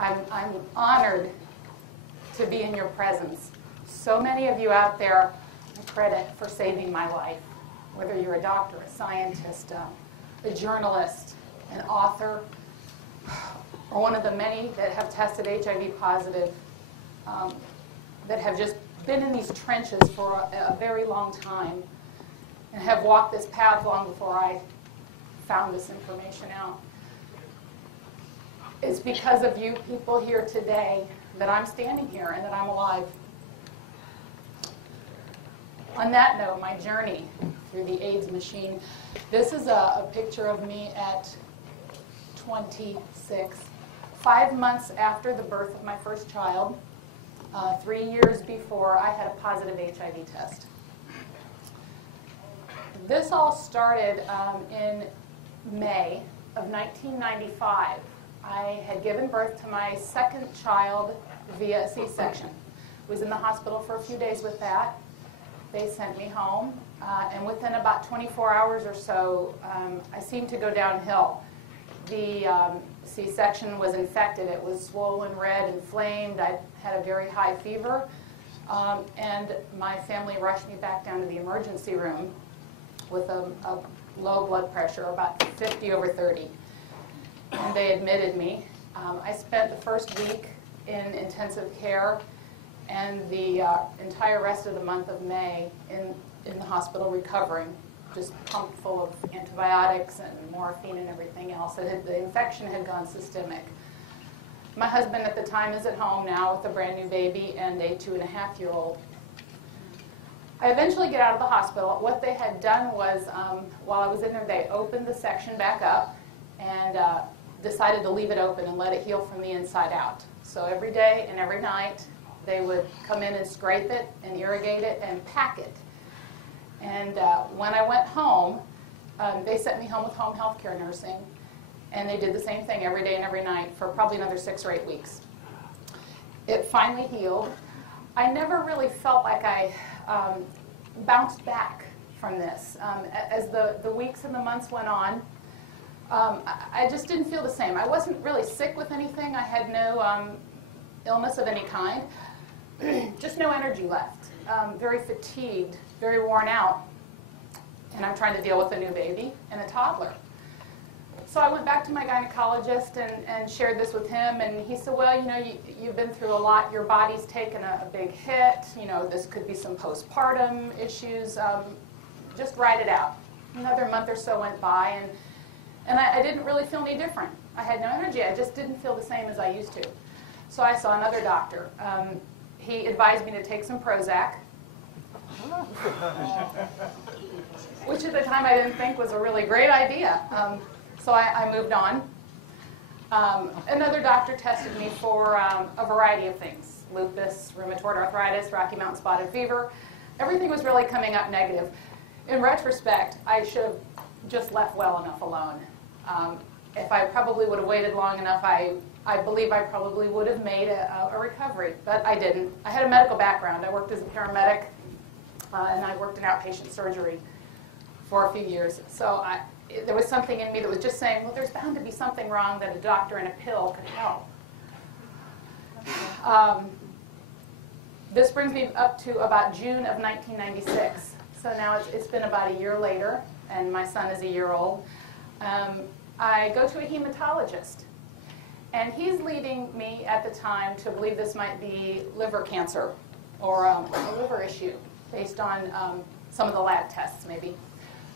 I'm honored to be in your presence. So many of you out there, credit for saving my life, whether you're a doctor, a scientist, a journalist, an author, or one of the many that have tested HIV positive, that have just been in these trenches for a very long time and have walked this path long before I found this information out. It's because of you people here today that I'm standing here and that I'm alive. On that note, my journey through the AIDS machine. This is a picture of me at 26, 5 months after the birth of my first child, 3 years before I had a positive HIV test. This all started in May of 1995. I had given birth to my second child via C-section. Was in the hospital for a few days with that. They sent me home, and within about 24 hours or so, I seemed to go downhill. The C-section was infected. It was swollen, red, inflamed. I had a very high fever, and my family rushed me back down to the emergency room with a low blood pressure, about 50 over 30. And they admitted me. I spent the first week in intensive care and the entire rest of the month of May in the hospital recovering, just pumped full of antibiotics and morphine and everything else. The infection had gone systemic. My husband at the time is at home now with a brand new baby and a 2.5-year-old. I eventually get out of the hospital. What they had done was, while I was in there, they opened the section back up and decided to leave it open and let it heal from the inside out. So every day and every night, they would come in and scrape it and irrigate it and pack it. And when I went home, they sent me home with home health care nursing. And they did the same thing every day and every night for probably another 6 or 8 weeks. It finally healed. I never really felt like I bounced back from this. As the weeks and the months went on, I just didn't feel the same. I wasn't really sick with anything. I had no illness of any kind. Just no energy left. Very fatigued, very worn out. And I'm trying to deal with a new baby and a toddler. So I went back to my gynecologist and shared this with him, and he said, well, you know, you've been through a lot. Your body's taken a big hit. You know, this could be some postpartum issues. Just ride it out. Another month or so went by, and I didn't really feel any different. I had no energy. I just didn't feel the same as I used to. So I saw another doctor. He advised me to take some Prozac, which at the time I didn't think was a really great idea. So I moved on. Another doctor tested me for a variety of things: lupus, rheumatoid arthritis, Rocky Mountain spotted fever. Everything was really coming up negative. In retrospect, I should have just left well enough alone. If I probably would have waited long enough, I believe I probably would have made a recovery, but I didn't. I had a medical background. I worked as a paramedic, and I worked in outpatient surgery for a few years. So there was something in me that was just saying, well, there's bound to be something wrong that a doctor and a pill could help. This brings me up to about June of 1996. So now it's been about a year later, and my son is a year old. I go to a hematologist, and he's leading me at the time to believe this might be liver cancer or a liver issue based on some of the lab tests maybe.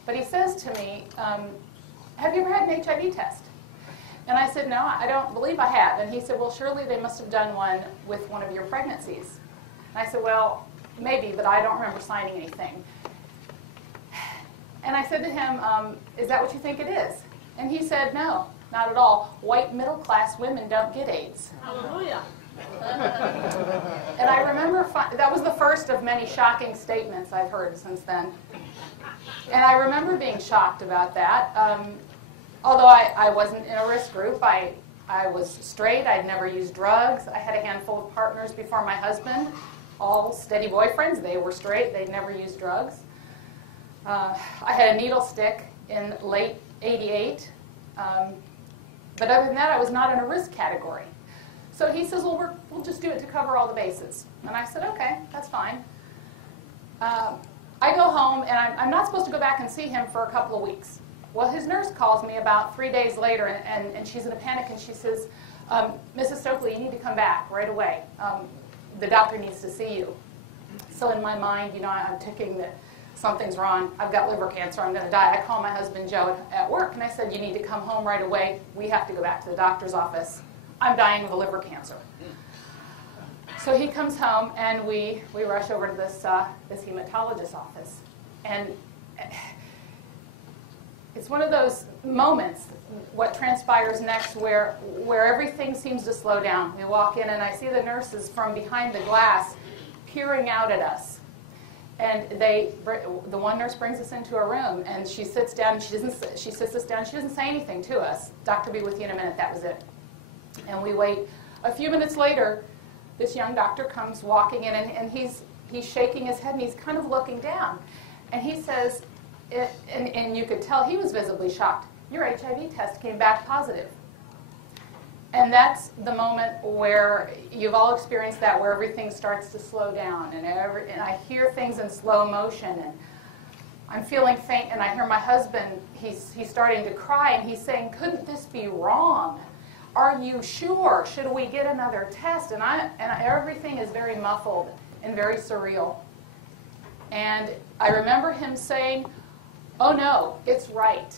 But he says to me, have you ever had an HIV test? And I said, no, I don't believe I have. And he said, well, surely they must have done one with one of your pregnancies. And I said, well, maybe, but I don't remember signing anything. And I said to him, is that what you think it is? And he said, no, not at all. White middle-class women don't get AIDS. Hallelujah. And I remember, that was the first of many shocking statements I've heard since then. And I remember being shocked about that. Although I wasn't in a risk group, I was straight. I'd never used drugs. I had a handful of partners before my husband, all steady boyfriends. They were straight. They'd never used drugs. I had a needle stick in late '88. But other than that, I was not in a risk category. So he says, well, we'll just do it to cover all the bases. And I said, okay, that's fine. I go home, and I'm not supposed to go back and see him for a couple of weeks. Well, his nurse calls me about 3 days later, and she's in a panic, and she says, Mrs. Stokely, you need to come back right away. The doctor needs to see you. So in my mind, I'm thinking that something's wrong. I've got liver cancer. I'm going to die. I call my husband, Joe, at work, and I said, you need to come home right away. We have to go back to the doctor's office. I'm dying of a liver cancer. So he comes home, and we rush over to this hematologist's office. And it's one of those moments, what transpires next, where everything seems to slow down. We walk in, and I see the nurses from behind the glass peering out at us. And the one nurse brings us into a room, and she sits down. She sits us down. She doesn't say anything to us. Doctor, be with you in a minute. That was it. And we wait. A few minutes later, this young doctor comes walking in, and he's shaking his head, and he's kind of looking down. And he says, and you could tell he was visibly shocked, your HIV test came back positive. And that's the moment where you've all experienced that, where everything starts to slow down, and I hear things in slow motion, and I'm feeling faint, and I hear my husband, he's starting to cry, and he's saying, couldn't this be wrong? Are you sure? Should we get another test? And everything is very muffled and very surreal. And I remember him saying, oh no, it's right.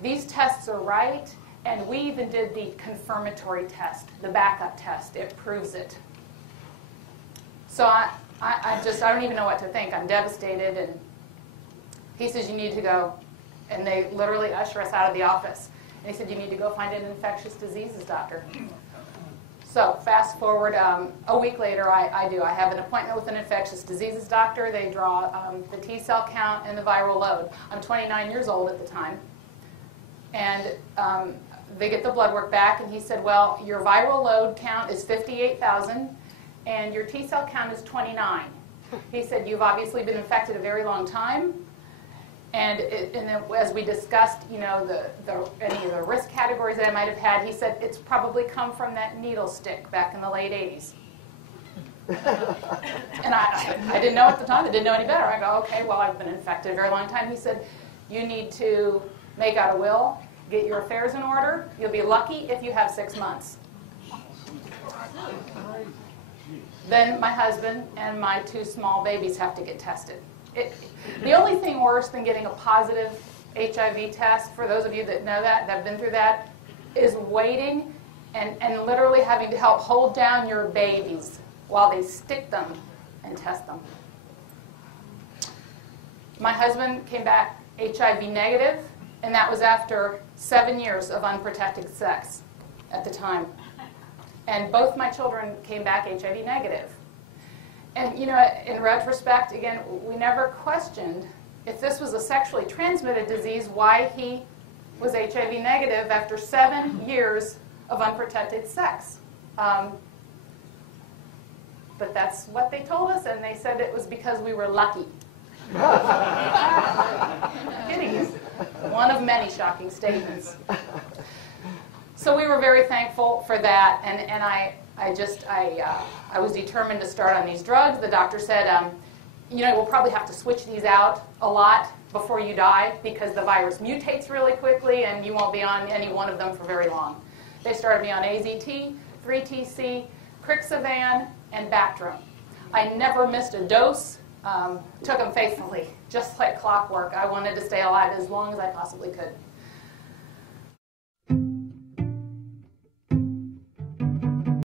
These tests are right, and we even did the confirmatory test, the backup test. It proves it. So I don't even know what to think. I'm devastated, and he says, you need to go. And they literally usher us out of the office. And he said, you need to go find an infectious diseases doctor. So fast forward, a week later, I have an appointment with an infectious diseases doctor. They draw the T-cell count and the viral load. I'm 29 years old at the time. And they get the blood work back, and he said, well, your viral load count is 58,000, and your T-cell count is 29. He said, you've obviously been infected a very long time. And then as we discussed, any of the risk categories that I might have had, he said, it's probably come from that needle stick back in the late 80s. And I didn't know at the time. I didn't know any better. I go, okay, well, I've been infected a very long time. He said, you need to make out a will, get your affairs in order. You'll be lucky if you have 6 months. Then my husband and my 2 small babies have to get tested. The only thing worse than getting a positive HIV test, for those of you that know that have been through that, is waiting and literally having to help hold down your babies while they stick them and test them. My husband came back HIV negative, and that was after 7 years of unprotected sex at the time. And both my children came back HIV negative. And, in retrospect, again, we never questioned if this was a sexually transmitted disease, why he was HIV negative after 7 years of unprotected sex. But that's what they told us, and they said it was because we were lucky. I'm kidding you. One of many shocking statements. So we were very thankful for that, and I was determined to start on these drugs. The doctor said, we'll probably have to switch these out a lot before you die because the virus mutates really quickly and you won't be on any one of them for very long. They started me on AZT, 3TC, Crixivan, and Bactrim. I never missed a dose, took them faithfully, just like clockwork. I wanted to stay alive as long as I possibly could.